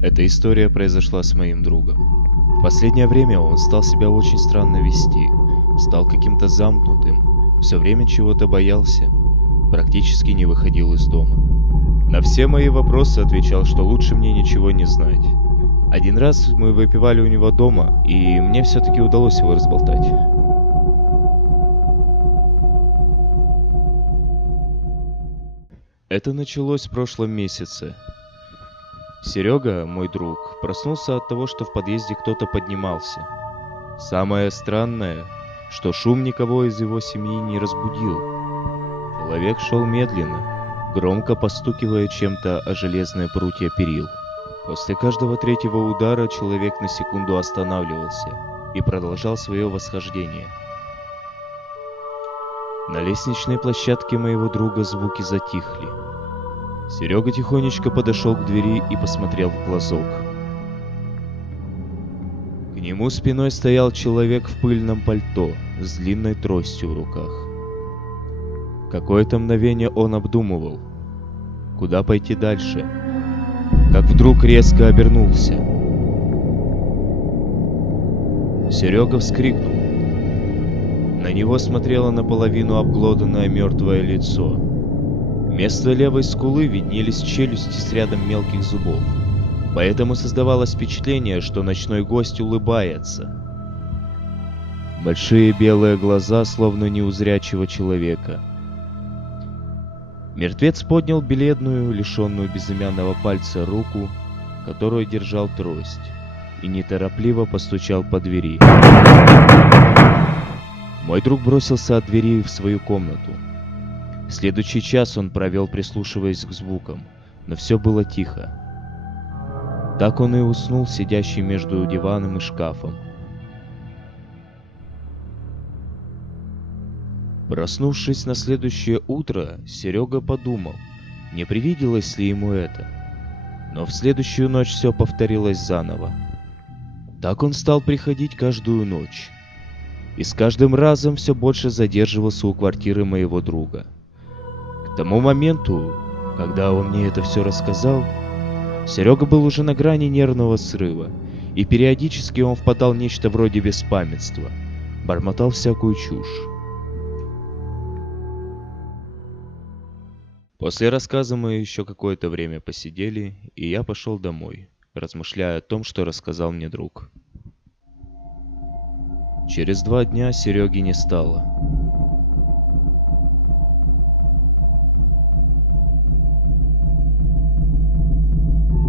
Эта история произошла с моим другом. В последнее время он стал себя очень странно вести, стал каким-то замкнутым, все время чего-то боялся, практически не выходил из дома. На все мои вопросы отвечал, что лучше мне ничего не знать. Один раз мы выпивали у него дома, и мне все-таки удалось его разболтать. Это началось в прошлом месяце. Серега, мой друг, проснулся от того, что в подъезде кто-то поднимался. Самое странное, что шум никого из его семьи не разбудил. Человек шел медленно, громко постукивая чем-то о железные прутья перил. После каждого третьего удара человек на секунду останавливался и продолжал свое восхождение. На лестничной площадке моего друга звуки затихли. Серега тихонечко подошел к двери и посмотрел в глазок. К нему спиной стоял человек в пыльном пальто с длинной тростью в руках. Какое-то мгновение он обдумывал, куда пойти дальше, как вдруг резко обернулся. Серега вскрикнул. На него смотрело наполовину обглоданное мертвое лицо. Вместо левой скулы виднелись челюсти с рядом мелких зубов. Поэтому создавалось впечатление, что ночной гость улыбается. Большие белые глаза, словно не у зрячего человека. Мертвец поднял бледную, лишенную безымянного пальца руку, которую держал трость, и неторопливо постучал по двери. Мой друг бросился от двери в свою комнату. Следующий час он провел, прислушиваясь к звукам, но все было тихо. Так он и уснул, сидящий между диваном и шкафом. Проснувшись на следующее утро, Серега подумал, не привиделось ли ему это. Но в следующую ночь все повторилось заново. Так он стал приходить каждую ночь. И с каждым разом все больше задерживался у квартиры моего друга. К тому моменту, когда он мне это все рассказал, Серега был уже на грани нервного срыва, и периодически он впадал в нечто вроде беспамятства, бормотал всякую чушь. После рассказа мы еще какое-то время посидели, и я пошел домой, размышляя о том, что рассказал мне друг. Через 2 дня Сереги не стало.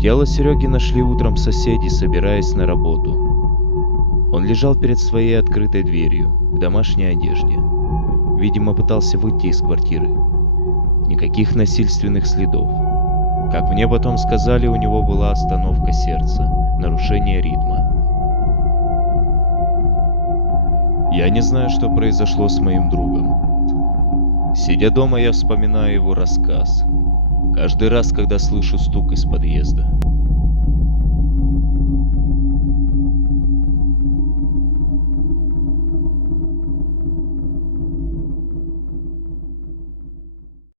Тело Сереги нашли утром соседи, собираясь на работу. Он лежал перед своей открытой дверью, в домашней одежде. Видимо, пытался выйти из квартиры. Никаких насильственных следов. Как мне потом сказали, у него была остановка сердца, нарушение ритма. Я не знаю, что произошло с моим другом. Сидя дома, я вспоминаю его рассказ. Каждый раз, когда слышу стук из подъезда.